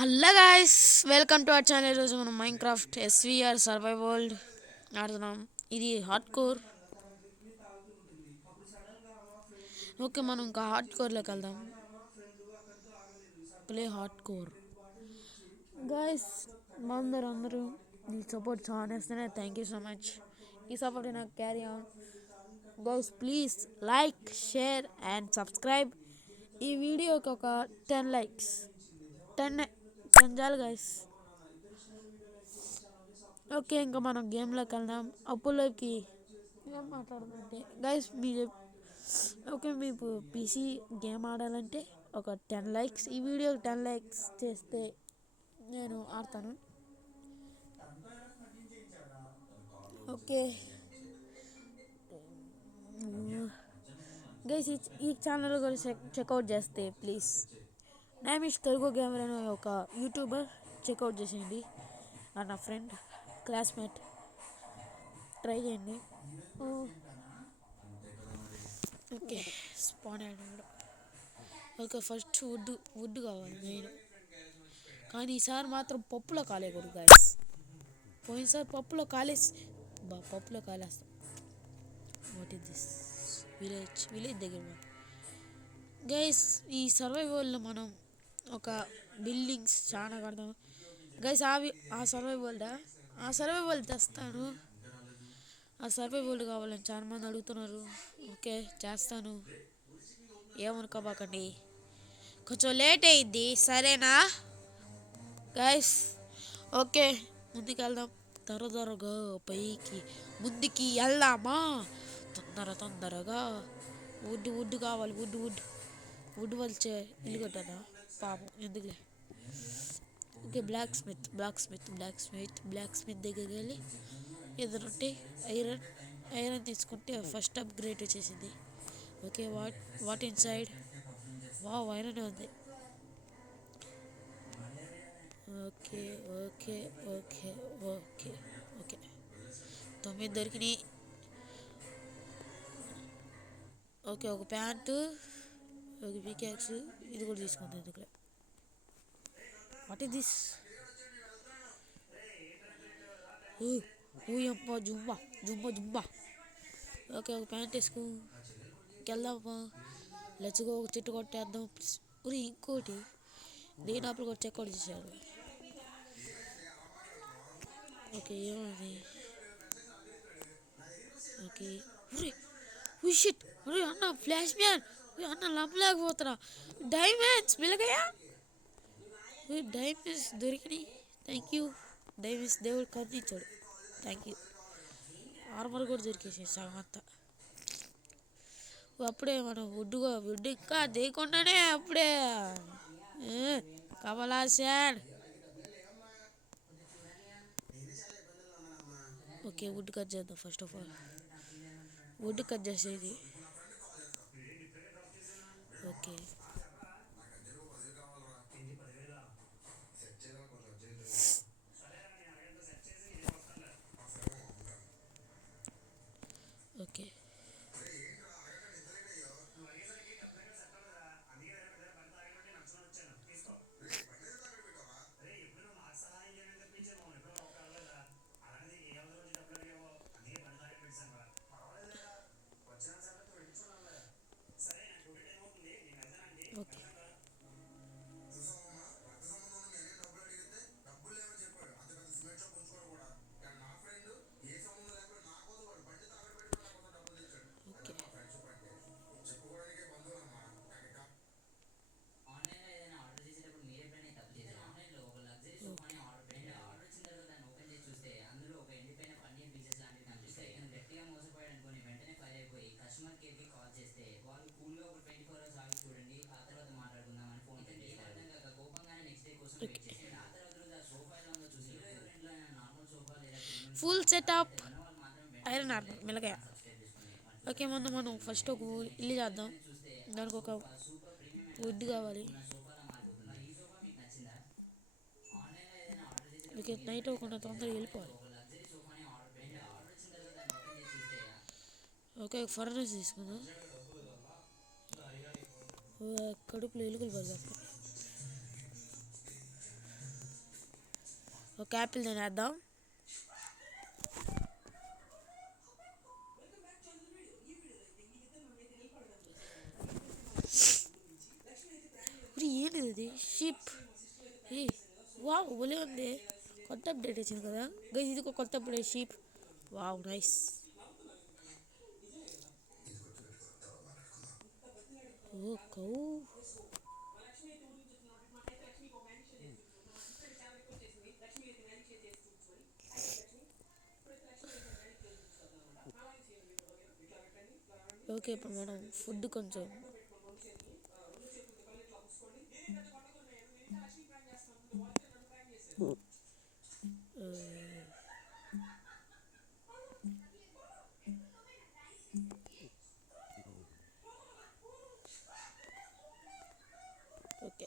Hello guys, welcome to our channel. ఈరోజు మనం Minecraft SVR survival ఆడుతున్నాం. ఇది హార్డ్ కోర్. ఓకే, మనం ఇంకా హార్డ్ కోర్లోకి వెళ్దాం. Play hard core. గాయస్, అందరూ ఈ సపోర్ట్ చాలా ఇస్తేనే థ్యాంక్ యూ సో మచ్. ఈ సపోర్ట్ నాకు carry on. Guys, please like, share and subscribe. ఈ వీడియోకి ఒక 10 లైక్స్, 10 చాలు గైస్. ఓకే, ఇంకా మనం గేమ్లోకి వెళ్దాం. అప్పులోకి ఏం మాట్లాడుతుందంటే గైస్, ఓకే, మీకు పీసీ గేమ్ ఆడాలంటే ఒక 10 లైక్స్, ఈ వీడియోకి 10 లైక్స్ చేస్తే నేను ఆడతాను. ఓకే గైస్, ఈ ఛానల్ కూడా చెక్అవుట్ చేస్తే ప్లీజ్. నైమిష్ తెలుగు గేమర్ అనే ఒక యూట్యూబర్ చెక్అవుట్ చేసేయండి. నా ఫ్రెండ్, క్లాస్మేట్, ట్రై చేయండి. ఓకే, స్పాన్ అయ్యాడు. ఓకే, ఫస్ట్ వుడ్ కావాలి మెయిన్. కానీ ఈసారి మాత్రం పప్పులో కాలేకూడదు గాయస్. పోయినసారి పప్పులో కాలేస్తాం. What is this? విలేజ్ దగ్గర గైస్. ఈ సర్వైవల్లో మనం ఒక బిల్డింగ్స్ చాలా కడతాం గైస్. ఆ సర్వైవల్ తెస్తాను. ఆ సర్వైవల్ కావాలని చాలా మంది అడుగుతున్నారు. ఓకే, చేస్తాను, ఏమనుకోబాకండి. కొంచెం లేట్ అయింది, సరేనా గైస్? ఓకే, ముందుకు త్వరగా పైకి ముందుకి వెళ్దామా? తొందరగా వుడ్ కావాలి. వుడ్ వల్చే ఇల్లు కట్టదా పాపం, ఎందుకులే. ఓకే, బ్లాక్ స్మిత్ దగ్గరికి వెళ్ళి ఏదైనా ఐరన్ తీసుకుంటే ఫస్ట్ అప్గ్రేడ్ వచ్చేసింది. Okay, what inside? ఐరన్ ఉంది. Okay okay okay okay okay 9 దొరికినాయి. ఓకే, ఒక ప్యాంటు, ఒక పికాక్స్, ఇది కూడా తీసుకుంది. ఎందుకులే. What is this? అమ్మా, జుంబా. ఓకే, ఒక ప్యాంట్ వేసుకో, ఇంకెళ్దామా? లెచ్చుకో, ఒక చెట్టు కొట్టేద్దాం. ఇంకోటి నేను అప్పుడు కూడా చెక్అవుట్ చేశాను. ఓకే, ఏమైంది? ఓకే, షిట్, అన్న ఫ్లాష్ మ్యాన్, అన్న నమ్మలేకపోతున్నా. డైమండ్స్ మిలగయా, డైమండ్స్ దొరికినాయి. థ్యాంక్ యూ డైమండ్స్, దేవుడు కర్ణించాడు. Thank you. ఆర్మర్ కూడా దొరికేసాయి సగం అంతా. అప్పుడే మనం వుడ్ ఇంకా దేకుండానే అప్పుడే కమలాసన్. ఓకే, వుడ్ కట్ చేద్దాం. First of all wood cut చేసేది. Okay, okay. Okay, okay. Full setup, iron armour మిలగయ. ఓకే, ముందు మనం ఫస్ట్ ఒక ఇల్లు చేద్దాం. దానికి ఒక వుడ్ కావాలి. ఓకే, నైట్ అవ్వకుండా తొందరగా వెళ్ళిపోవాలి. ఓకే, ఫర్నెస్ తీసుకుందాం. కడుపులో ఎలుకలు పడదాం. ఒక యాపిల్ తినేద్దాం. ఏంటిది ఇది? షీప్. ఏ వావ్, భలే ఉంది. కొత్త అప్డేట్ వచ్చింది కదా గైస్, ఇది ఒక కొత్త update. Sheep, wow nice. Oh cow. Okay, ఇప్పుడు మనం ఫుడ్ కొంచెం ఓకే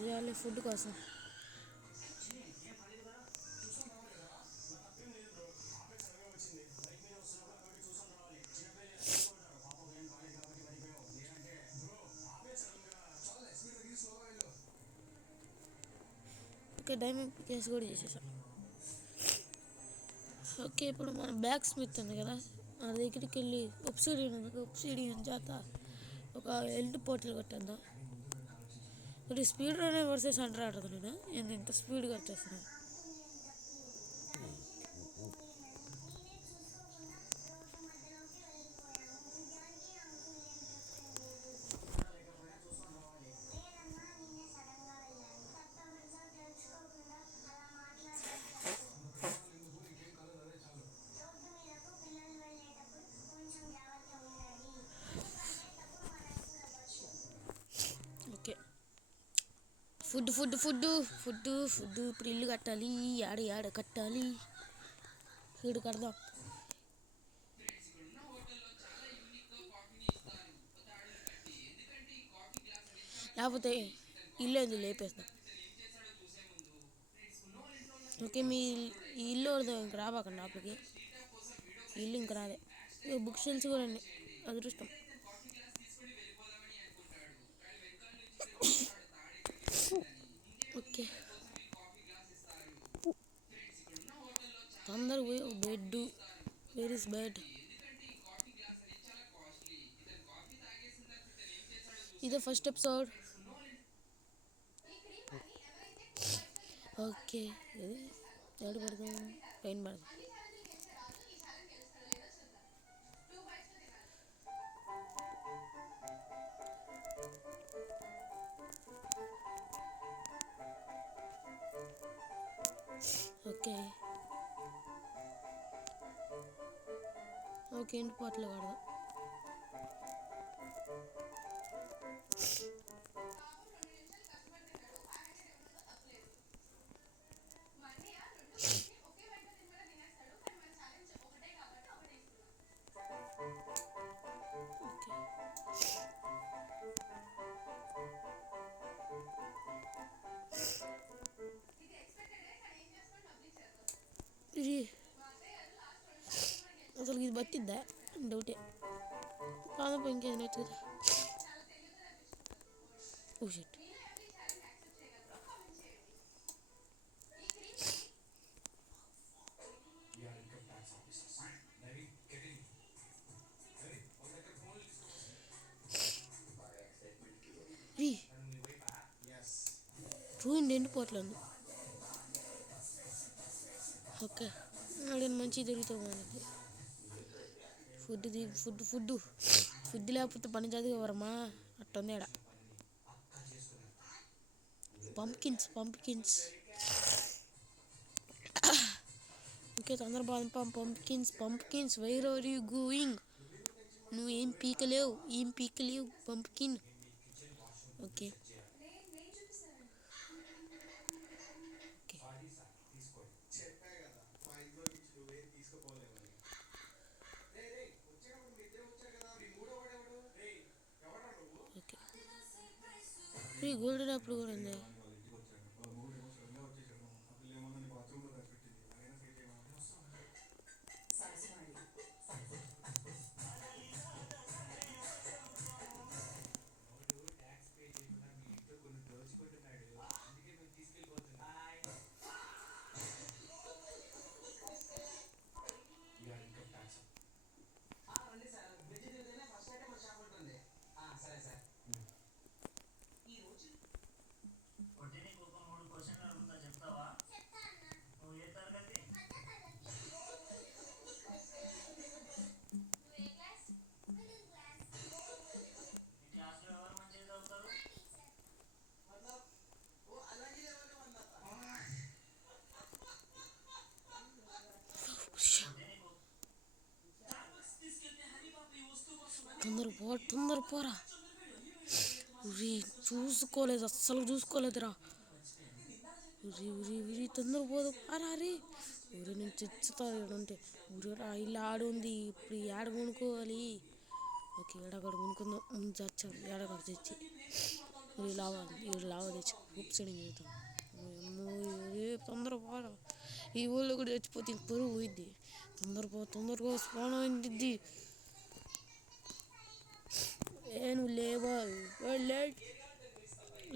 చేయాలి ఫుడ్ కోసం. ఓకే, డైమండ్ కేసు కూడా చేసేసాం. ఓకే, ఇప్పుడు మన బ్యాక్ స్మిత్ ఉంది కదా, ఆ దగ్గరికి వెళ్ళి ఒప్సిడియన్ ఉంది, ఒప్సిడియన్ చేత ఒక ఎల్ట్ పోర్టల్ కట్టేద్దాం. ఇప్పుడు స్పీడ్ రన్ వర్సెస్ అంటారు ఆడుతున్నాను, నేను ఇంత స్పీడ్గా వచ్చేస్తున్నాను. Okay, food food food food food ఇప్పుడు ఇల్లు కట్టాలి. ఆడ కట్టాలి, ఇల్లు కడదాం. లేకపోతే ఇల్లు అది లేపేస్తాం. ఓకే, మీ ఇల్లు ఇంక రాబాకండి అప్పటికి. ఇల్లు ఇంక రాలే. బుక్ షెల్స్ కూడా అండి, అదృష్టం. ఓకే, తొందర పోయి బెడ్. Where is bed? ఇదే ఫస్ట్ ఎపిసోడ్. ఓకే, ఎవడు పడదాం? పెయిన్ పడదాం. ఓకే ఓకే, ఇంటి పోట్లు కడదాం. ఇది అసలు ఇది బతిద్దా డౌటే. కాదప్ప ఇంకేదైనా వచ్చు కదా. Oh shit. రూయిన్ ఎండిపోవట్లేదు. ఓకే, నేను మంచి దొరుకుతా బాగుంది. ఫుడ్ లేకపోతే పని చదివే వరమా అట్టుంది ఆడ. పంప్కిన్స్. ఓకే, తొందర బాధ. Pumpkins where are you going? నువ్వు ఏం పీకలేవు పంప్కిన్. ఓకే గోల్డెన్ అప్పుడు కూడా ఉంది. తొందర పోరా. ఉరి చూసుకోలేదు, అస్సలు చూసుకోలేదురా. ఉరి తొందర పోదు అరా. అరే ఊరి నుంచి తెచ్చుతారు అంటే ఊరిరా ఇల్లు ఉంది. ఇప్పుడు ఏడ కొనుక్కోవాలి? ఓకే ఏడగడ కొనుక్కుందాం. చచ్చాడు ఏడగడ తెచ్చి లావా తెచ్చి ఉప్సడింగ్ చేద్దాం. తొందర పోరా, ఈ ఊళ్ళో కూడా చచ్చిపోతే పరువు పోయిద్ది. తొందరగా స్పాన్ అయింది. నువ్వు లేవా?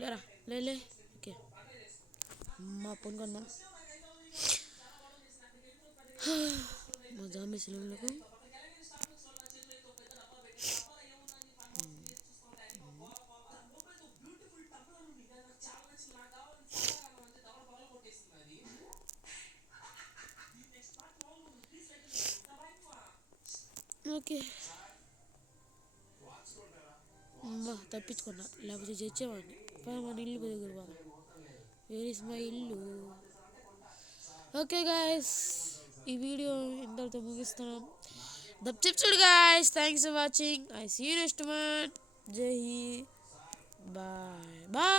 లేరా లే. ఓకే అమ్మ పొనుకుందాం. మా జాంబీ సినిమాలకు ఓకే తప్పించుకున్నా, లేకపోతే చచ్చేవాడిని. మన ఇల్లు దగ్గర పోదా. వేర్ ఇస్ మై ఇల్లు? ఓకే గాయస్, ఈ వీడియో ఇంతటితో ముగిస్తున్నాం. దప్చిప్చుడు guys, thanks for watching. I see you next month. Jai Hind, bye bye.